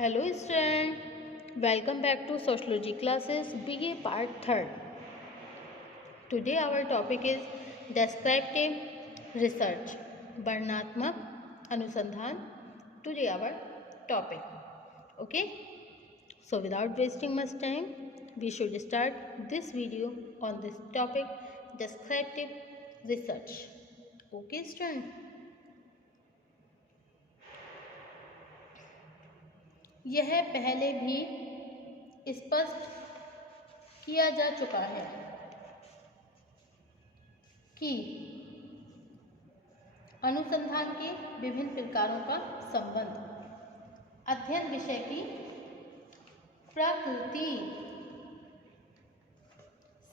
Hello student, welcome back to Sociology classes BA part 3rd. Today our topic is descriptive research, वर्णनात्मक अनुसंधान. Today our topic. Okay, so without wasting much time, we should start this video on this topic, descriptive research. Okay student. यह पहले भी स्पष्ट किया जा चुका है कि अनुसंधान के विभिन्न प्रकारों का संबंध अध्ययन विषय की प्रकृति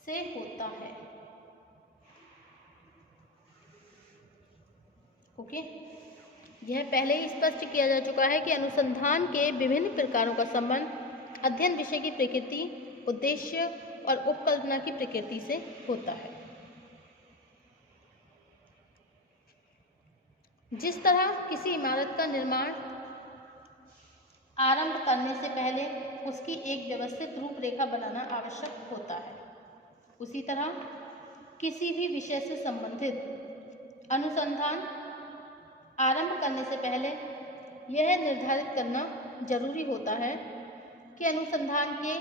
से होता है. ओके, यह पहले ही स्पष्ट किया जा चुका है कि अनुसंधान के विभिन्न प्रकारों का संबंध अध्ययन विषय की प्रकृति, उद्देश्य और उपकल्पना की प्रकृति से होता है. जिस तरह किसी इमारत का निर्माण आरंभ करने से पहले उसकी एक व्यवस्थित रूपरेखा बनाना आवश्यक होता है, उसी तरह किसी भी विषय से संबंधित अनुसंधान आरंभ करने से पहले यह निर्धारित करना जरूरी होता है कि अनुसंधान के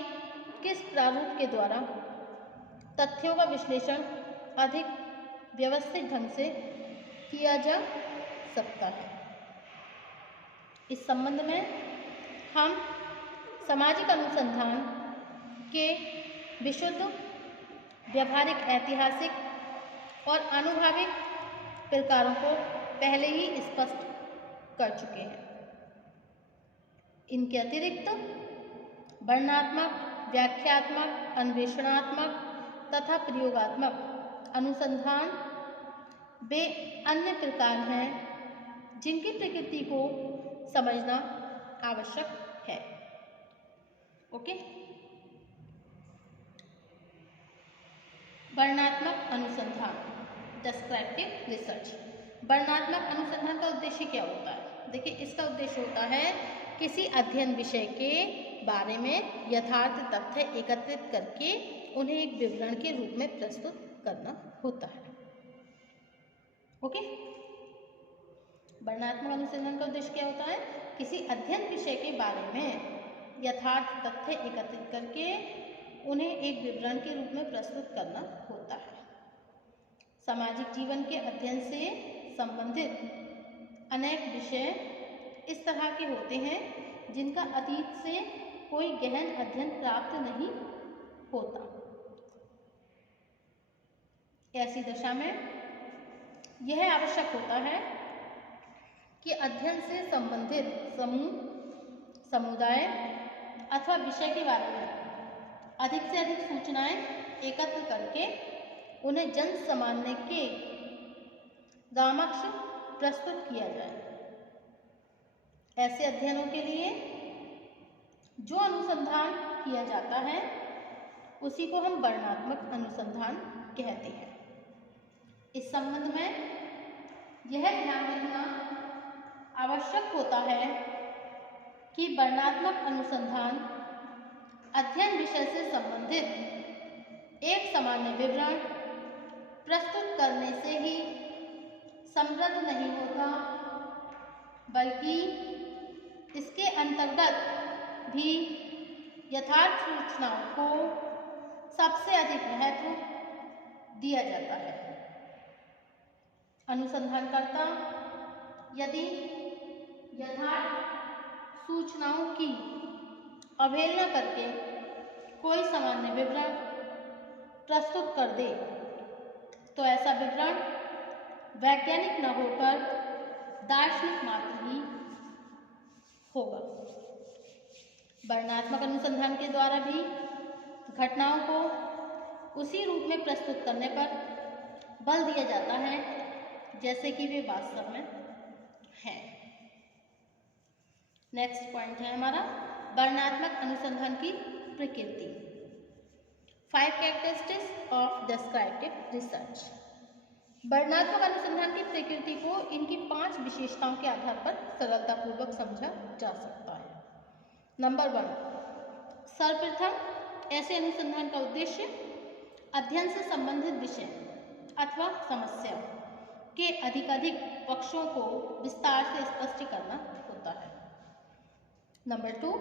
किस प्रारूप के द्वारा तथ्यों का विश्लेषण अधिक व्यवस्थित ढंग से किया जा सकता है. इस संबंध में हम सामाजिक अनुसंधान के विशुद्ध, व्यावहारिक, ऐतिहासिक और आनुभविक प्रकारों को पहले ही स्पष्ट कर चुके हैं. इनके अतिरिक्त वर्णनात्मक, व्याख्यात्मक, अन्वेषणात्मक तथा प्रयोगात्मक अनुसंधान वे अन्य प्रकार हैं जिनकी प्रकृति को समझना आवश्यक है. ओके, वर्णनात्मक अनुसंधान, डिस्क्रिप्टिव रिसर्च. वर्णनात्मक अनुसंधान का उद्देश्य क्या होता है? देखिए, इसका उद्देश्य होता है किसी अध्ययन विषय के बारे में यथार्थ तथ्य एकत्रित करके उन्हें एक विवरण के रूप में प्रस्तुत करना होता है. ओके, वर्णनात्मक अनुसंधान का उद्देश्य क्या होता है? किसी अध्ययन विषय के बारे में यथार्थ तथ्य एकत्रित करके उन्हें एक विवरण के रूप में प्रस्तुत करना होता है. सामाजिक जीवन के अध्ययन से संबंधित अनेक विषय इस तरह के होते हैं जिनका अतीत से कोई गहन अध्ययन प्राप्त नहीं होता. ऐसी दशा में यह आवश्यक होता है कि अध्ययन से संबंधित समूह, समुदाय अथवा विषय के बारे में अधिक से अधिक सूचनाएं एकत्र करके उन्हें जन सामान्य के समक्ष प्रस्तुत किया जाए. ऐसे अध्ययनों के लिए जो अनुसंधान किया जाता है उसी को हम वर्णनात्मक अनुसंधान कहते हैं. इस संबंध में यह ध्यान रखना आवश्यक होता है कि वर्णनात्मक अनुसंधान अध्ययन विषय से संबंधित एक सामान्य विवरण प्रस्तुत करने से ही समृद्ध नहीं होता, बल्कि इसके अंतर्गत भी यथार्थ सूचनाओं को सबसे अधिक महत्व दिया जाता है. अनुसंधानकर्ता यदि यथार्थ सूचनाओं की अवहेलना करके कोई सामान्य विवरण प्रस्तुत कर दे तो ऐसा विवरण वैज्ञानिक न होकर दार्शनिक मात्र ही होगा. वर्णनात्मक अनुसंधान के द्वारा भी घटनाओं को उसी रूप में प्रस्तुत करने पर बल दिया जाता है जैसे कि वे वास्तव में हैं. नेक्स्ट पॉइंट है हमारा वर्णनात्मक अनुसंधान की प्रकृति. 5 कैरेक्टरिस्टिक्स ऑफ डिस्क्रिप्टिव रिसर्च. वर्णनात्मक अनुसंधान की प्रकृति को इनकी 5 विशेषताओं के आधार पर सरलतापूर्वक समझा जा सकता है. नंबर 1, सर्वप्रथम ऐसे अनुसंधान का उद्देश्य अध्ययन से संबंधित विषय अथवा समस्या के अधिकाधिक पक्षों को विस्तार से स्पष्ट करना होता है। नंबर 2,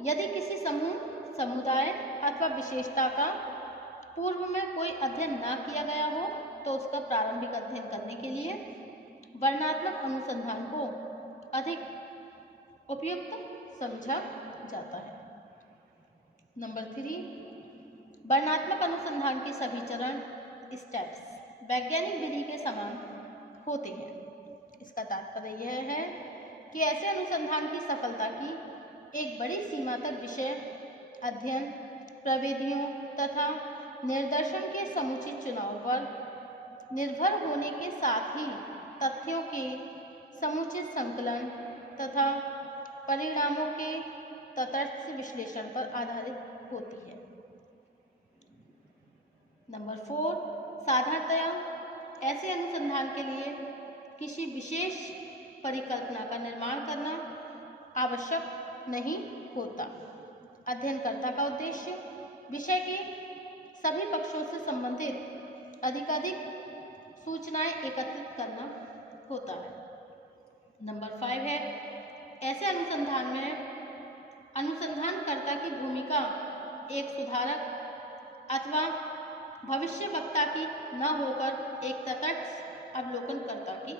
यदि किसी समूह, समुदाय अथवा विशेषता का पूर्व में कोई अध्ययन न किया गया हो तो उसका प्रारंभिक अध्ययन करने के लिए वर्णनात्मक अनुसंधान को अधिक उपयुक्त समझा जाता है। नंबर 3, वर्णनात्मक अनुसंधान के सभी चरण, स्टेप्स वैज्ञानिक विधि के समान होते हैं। इसका तात्पर्य यह है कि ऐसे अनुसंधान की सफलता की एक बड़ी सीमा तक विषय अध्ययन, प्रविधियों तथा निर्देशन के समुचित चुनाव पर निर्भर होने के साथ ही तथ्यों के समुचित संकलन तथा परिणामों के तटस्थ विश्लेषण पर आधारित होती है। नंबर 4, साधारणतया ऐसे अनुसंधान के लिए किसी विशेष परिकल्पना का निर्माण करना आवश्यक नहीं होता। अध्ययनकर्ता का उद्देश्य विषय के सभी पक्षों से संबंधित अधिकाधिक सूचनाएं एकत्रित करना होता है। नंबर 5 है, ऐसे अनुसंधान में अनुसंधानकर्ता की भूमिका एक सुधारक अथवा भविष्यवक्ता की न होकर एक तटस्थ अवलोकनकर्ता की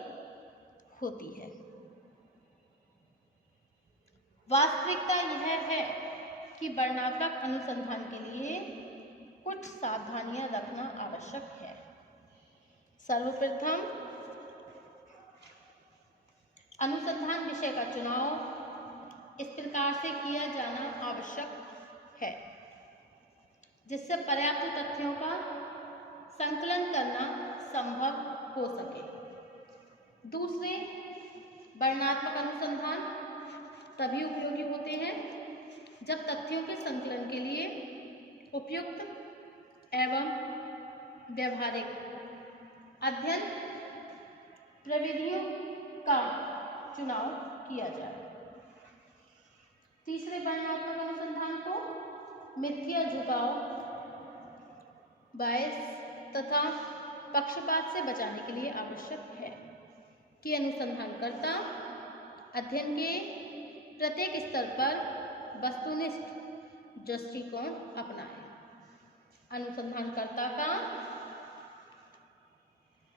होती है। वास्तविकता यह है कि वर्णनात्मक अनुसंधान के लिए कुछ सावधानियां रखना आवश्यक है। सर्वप्रथम, अनुसंधान विषय का चुनाव इस प्रकार से किया जाना आवश्यक है जिससे पर्याप्त तथ्यों का संकलन करना संभव हो सके। दूसरे, वर्णनात्मक अनुसंधान तभी उपयोगी होते हैं जब तथ्यों के संकलन के लिए उपयुक्त एवं व्यवहारिक अध्ययन प्रविधियों का चुनाव किया जाए। तीसरे, वर्णनात्मक अनुसंधान को मिथ्या झुकाव, बायस तथा पक्षपात से बचाने के लिए आवश्यक है कि अनुसंधानकर्ता अध्ययन के प्रत्येक स्तर पर वस्तुनिष्ठ दृष्टिकोण अपनाए। अनुसंधानकर्ता का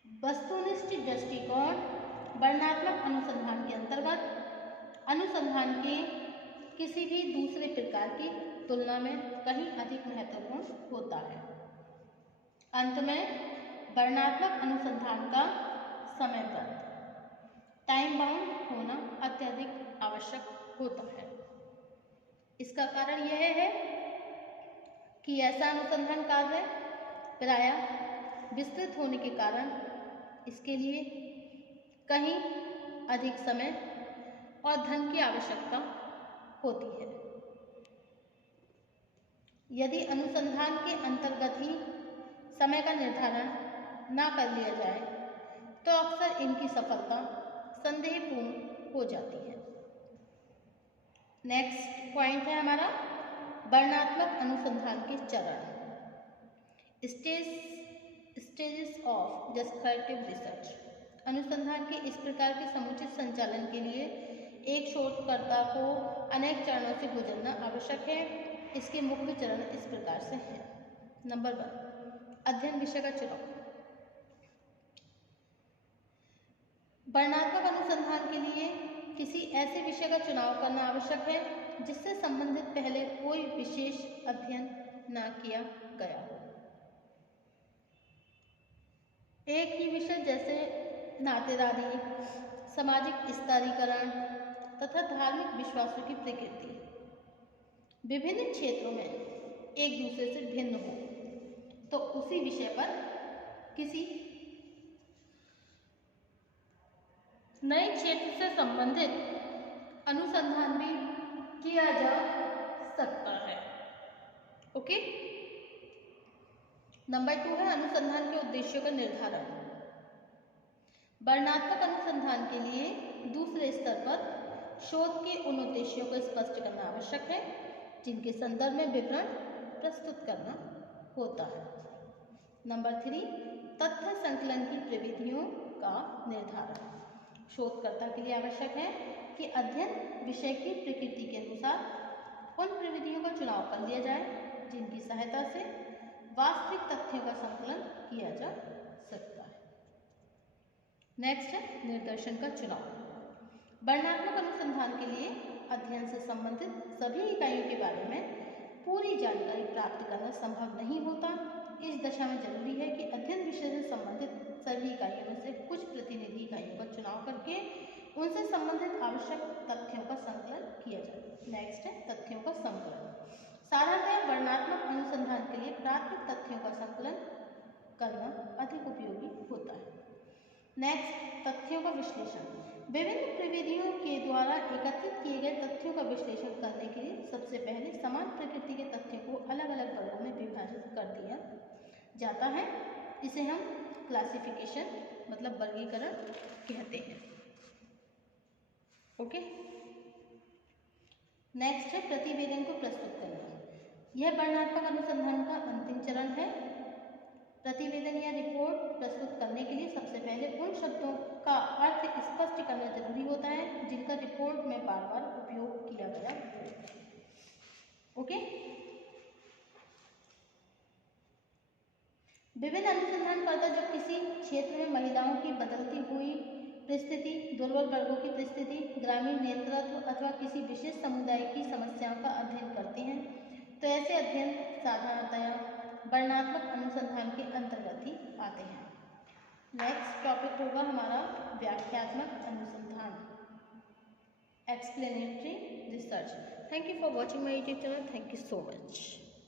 वस्तुनिष्ठ दृष्टिकोण वर्णनात्मक अनुसंधान के अंतर्गत अनुसंधान के किसी भी दूसरे प्रकार की तुलना में कहीं अधिक महत्वपूर्ण होता है। अंत में, वर्णनात्मक अनुसंधान का समयबद्ध टाइम बाउंड होना अत्यधिक आवश्यक होता है। इसका कारण यह है कि ऐसा अनुसंधान कार्य प्रायः विस्तृत होने के कारण इसके लिए कहीं अधिक समय और धन की आवश्यकता होती है। यदि अनुसंधान के अंतर्गत ही समय का निर्धारण न कर लिया जाए तो अक्सर इनकी सफलता संदेहपूर्ण हो जाती है। नेक्स्ट पॉइंट है हमारा वर्णनात्मक अनुसंधान के चरण, स्टेजेस ऑफ डिस्क्रिप्टिव रिसर्च। अनुसंधान के इस प्रकार के समुचित संचालन के लिए एक शोधकर्ता को अनेक चरणों से गुजरना आवश्यक है। इसके मुख्य चरण इस प्रकार से हैं। नंबर 1, अध्ययन विषय का चुनाव। वर्णनात्मक अनुसंधान के लिए किसी ऐसे विषय का चुनाव करना आवश्यक है जिससे संबंधित पहले कोई विशेष अध्ययन न किया गया हो। एक ही विषय जैसे नातेदारी, सामाजिक स्तरीकरण तथा धार्मिक विश्वासों की प्रकृति विभिन्न क्षेत्रों में एक दूसरे से भिन्न हो तो उसी विषय पर किसी नए क्षेत्र से संबंधित अनुसंधान भी किया जा सकता है। ओके। नंबर 2 है अनुसंधान के उद्देश्यों का निर्धारण। वर्णनात्मक अनुसंधान के लिए दूसरे स्तर पर शोध के उन उद्देश्यों को स्पष्ट करना आवश्यक है जिनके संदर्भ में विवरण प्रस्तुत करना होता है। नंबर 3, तथ्य संकलन की प्रविधियों का निर्धारण। शोधकर्ता के लिए आवश्यक है कि अध्ययन विषय की प्रकृति के अनुसार उन प्रविधियों का चुनाव कर लिया जाए जिनकी सहायता से वास्तविक तथ्यों का संकलन किया जा सकता है। नेक्स्ट है निर्देशन का चुनाव। वर्णनात्मक अनुसंधान के लिए अध्ययन से संबंधित सभी इकाइयों के बारे में पूरी जानकारी प्राप्त करना संभव नहीं होता। इस दशा में जरूरी है कि अध्ययन विषय से संबंधित सभी इकाइयों में से कुछ प्रतिनिधि इकाइयों का चुनाव करके उनसे संबंधित आवश्यक तथ्यों का संकलन किया जाए। नेक्स्ट है तथ्यों का संकलन। साधारणतः वर्णनात्मक अनुसंधान के लिए प्राथमिक तथ्यों का संकलन करना अधिक उपयोगी होता है। नेक्स्ट तथ्यों का विश्लेषण। विभिन्न प्रविधियों के द्वारा एकत्रित किए गए तथ्यों का विश्लेषण करने के लिए सबसे पहले समान प्रकृति के तथ्यों को अलग अलग वर्गों में विभाजित कर दिया जाता है। इसे हम क्लासिफिकेशन मतलब वर्गीकरण कहते हैं। ओके। नेक्स्ट है प्रतिवेदन को प्रस्तुत करना। यह वर्णनात्मक अनुसंधान का अंतिम चरण है। प्रतिवेदन या रिपोर्ट प्रस्तुत करने के लिए सबसे पहले उन शब्दों का अर्थ स्पष्ट करना जरूरी होता है जिनका रिपोर्ट में बार बार उपयोग किया गया हो। ओके। विभिन्न अनुसंधानकर्ता जब किसी क्षेत्र में महिलाओं की बदलती हुई परिस्थिति, दुर्बल वर्गों की परिस्थिति, ग्रामीण नेतृत्व अथवा किसी विशेष समुदाय की समस्याओं का अध्ययन करते हैं तो ऐसे अध्ययन साधारणतया वर्णनात्मक अनुसंधान के अंतर्गत ही आते हैं। नेक्स्ट टॉपिक होगा हमारा व्याख्यात्मक अनुसंधान, explanatory research. Thank you for watching my YouTube channel. Thank you so much.